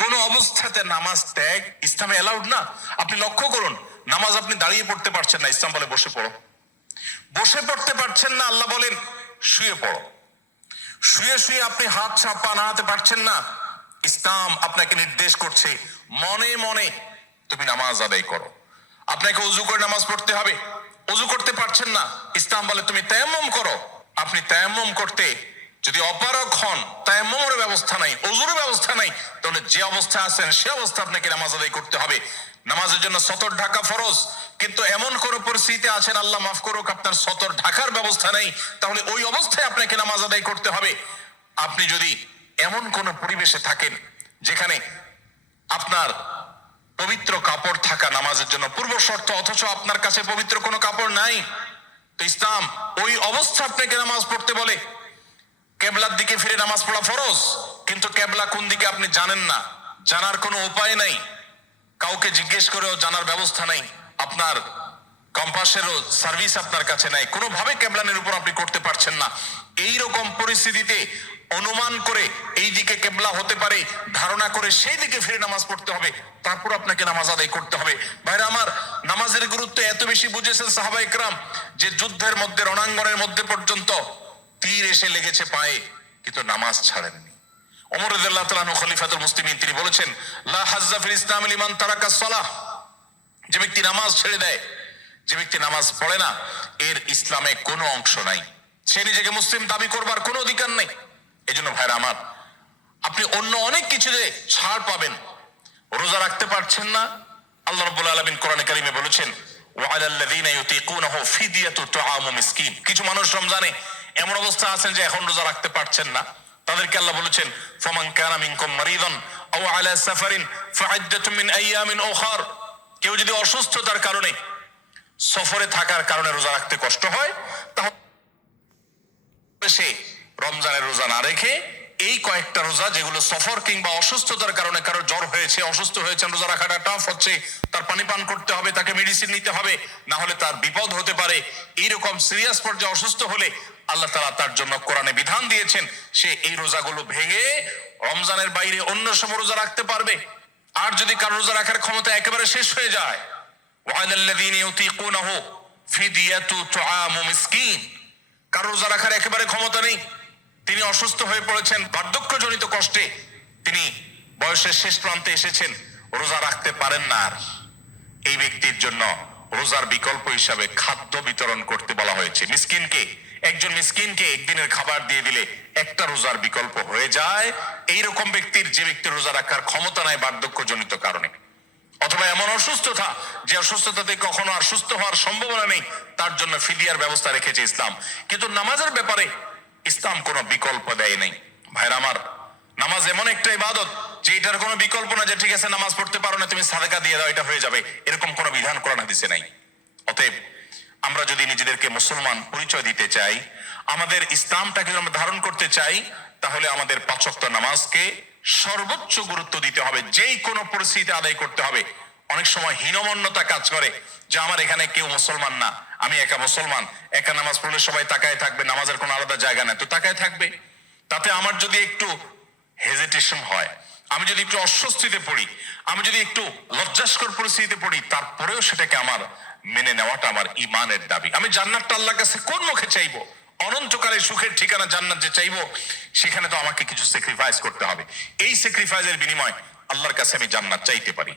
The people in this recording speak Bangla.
কোন অবস্থাতে নামাজ ত্যাগ ইসলামে অ্যালাউড না। আপনি লক্ষ্য করুন, নামাজ আপনি দাঁড়িয়ে পড়তে পারছেন না, ইসলাম বলে বসে পড়ো। বসে পড়তে পারছেন না, আল্লাহ বলেন শুয়ে পড়ো। শুয়ে শুয়ে আপনি হাত পা নাড়াতে পারছেন না, ইসলাম আপনাকে নির্দেশ করছে মনে মনে তুমি নামাজ আদায় করো। আপনাকে ওযু করে নামাজ পড়তে হবে, ওযু করতে পারছেন না, ইসলাম বলে তুমি তায়াম্মুম করো। আপনি তায়াম্মুম করতে যদি অপারগ হন, তায়াম্মুমের ব্যবস্থা নাই, ওযুর ব্যবস্থা নাই, তাহলে যে অবস্থা আছেন সে অবস্থা আপনাকে নামাজ আদায় করতে হবে। নামাজের জন্য সতর ঢাকা ফরজ, কিন্তু এমন কোন পরিস্থিতিতে আছেন, আল্লাহ মাফ করুক, আপনার সতর ঢাকার ব্যবস্থা নেই, তাহলে ওই অবস্থায় আপনাকে নামাজ আদায় করতে হবে। আপনি যদি এমন কোন পরিবেশে থাকেন যেখানে আপনার পবিত্র কাপড় থাকা নামাজের জন্য পূর্ব শর্ত, অথচ আপনার কাছে পবিত্র কোনো কাপড় নাই, তো ইসলাম ওই অবস্থা আপনাকে নামাজ পড়তে বলে। কেবলার দিকে ফিরে নামাজ পড়া ফরজ, কিন্তু কেবলা কোন দিকে আপনি জানেন না, জানার কোনো উপায় নাই, কাউকে জিজ্ঞেস করেও জানার ব্যবস্থা নাই, আপনার কম্পাসেরও সার্ভিস আপনার কাছে নাই, কোনোভাবে কেবলানের উপর আপনি করতে পারছেন না। এই রকম পরিস্থিতিতে অনুমান করে এই দিকে কেবলা হতে পারে ধারণা করে সেই দিকে ফিরে নামাজ পড়তে হবে, তারপর আপনাকে নামাজ আদায় করতে হবে। ভাইরা আমার, নামাজের গুরুত্ব এত বেশি বুঝেছেন সাহাবা ইকরাম যে যুদ্ধের মধ্যে, রণাঙ্গনের মধ্যে পর্যন্ত তীর এসে লেগেছে পায়ে, কিন্তু নামাজ ছাড়েননি। ওমর রাদিয়াল্লাহু তাআলা আনহু খলিফাতুল মুসলিমিন, তিনি বলেছেন লা হাজ্জা ফিল ইসলাম লিমান তারাকা সালাহ, যে ব্যক্তি নামাজ ছেড়ে দেয়, যে ব্যক্তি নামাজ পড়ে না, এর ইসলামে কোনো অংশ নাই, সে নিজেকে মুসলিম দাবি করবার কোনো অধিকার নেই। এই জন্য ভাইরা আমার, আপনি অন্য অনেক কিছুতে ছাড় পাবেন, রোজা রাখতে পারছেন না, আল্লাহ রাব্বুল আলামিন কোরআনে কারিমে বলেছেন ওয়া আলাল্লাযিনা ইউতিকুনাহু ফিদিয়াতু তুআমু মিসকিন। কিছু মানুষ রমজানে এমন অবস্থা আছেন যে এখন রোজা রাখতে পারছেন না, তাদেরকে আল্লাহ বলেছেন ফামান কানা মিনকুম মারিদান আও আলা সাফারিন ফাইদ্দাতুম মিন আইয়ামিন উখার। কেউ যদি অসুস্থতার কারণে, সফরে থাকার কারণে রোজা রাখতে কষ্ট হয়, তাহলে সে রমজানের রোজা না রেখে এই কয়েকটা রোজা, যেগুলো সফর কিংবা অসুস্থতার কারণে, কারো জ্বর হয়েছে, অসুস্থ হয়েছেন, রোজা রাখাটা টাফ হচ্ছে, তার পানি পান করতে হবে, তাকে মেডিসিন নিতে হবে, না হলে তার বিপদ হতে পারে, এইরকম সিরিয়াস পর্যায়ে অসুস্থ হলে আল্লাহ তাআলা তার জন্য কোরআনে বিধান দিয়েছেন সে এই রোজাগুলো ভেঙে রমজানের বাইরে অন্য সময় রোজা রাখতে পারবে। আর যদি কারো রোজা রাখার ক্ষমতা একেবারে শেষ হয়ে যায়, ওয়ালাল্লাযীনা ইউতিকুনাহু ফিদিয়াতু তুআমু মিসকিন, কারো রোজা রাখার একেবারে ক্ষমতা নেই, তিনি অসুস্থ হয়ে পড়েছেন, বার্ধক্যজনিত কষ্টে তিনি বয়সের শেষ প্রান্তে এসেছেন, রোজা রাখতে পারেন না, আর এই ব্যক্তির জন্য রোজার বিকল্প হিসাবে খাদ্য বিতরণ করতে বলা হয়েছে। মিসকিনকে, একজন মিসকিনকে একদিনের খাবার দিয়ে দিলে একটা রোজার বিকল্প হয়ে যায়। এইরকম ব্যক্তির, যে ব্যক্তির রোজা রাখার ক্ষমতা নাই বার্ধক্যজনিত কারণে, অথবা এমন অসুস্থতা যে অসুস্থতাতে কখনো আর সুস্থ হওয়ার সম্ভাবনা নেই, তার জন্য ফিদিয়ার ব্যবস্থা রেখেছে ইসলাম। কিন্তু নামাজের ব্যাপারে ইসলাম কোনো বিকল্প দেয় নাই। ভাইরা আমার, নামাজ এমন একটা ইবাদত যে এটার কোনো বিকল্প না, যে ঠিক আছে নামাজ পড়তে পারো না, তুমি সাদাকা দিয়ে দাও, এটা হয়ে যাবে, এরকম কোনো বিধান কোরআন হাদিসে নাই। অতএব আমরা যদি নিজেদেরকে মুসলমান পরিচয় দিতে চাই, আমাদের ইসলামটাকে আমরা ধারণ করতে চাই, তাহলে আমাদের 5 ওয়াক্ত নামাজকে সর্বোচ্চ গুরুত্ব দিতে হবে, যেই কোনো পরিস্থিতিতে আদায় করতে হবে। অনেক সময় হীনমন্যতা কাজ করে যে আমার এখানে কেউ মুসলমান না, আমি একা মুসলমান, একা নামাজ পড়লে সবাই তাকায় থাকবে, নামাজের কোনো আলাদা জায়গা নেই, তো তাকায় থাকবে। তাতে আমার যদি একটু হেজিটেশন হয়, আমি যদি একটু অস্বস্তিতে পড়ি, আমি যদি একটু লজ্জাস্কর পরিস্থিতিতে পড়ি, তারপরেও সেটাকে আমার মেনে নেওয়াটা আমার ইমানের দাবি। আমি জান্নাতটা আল্লাহর কাছে কোন মুখে চাইবো? অনন্তকালের সুখের ঠিকানা জান্নাত যে চাইবো, সেখানে তো আমাকে কিছু স্যাক্রিফাইস করতে হবে। এই স্যাক্রিফাইসের বিনিময় আল্লাহর কাছে আমি জান্নাত চাইতে পারি।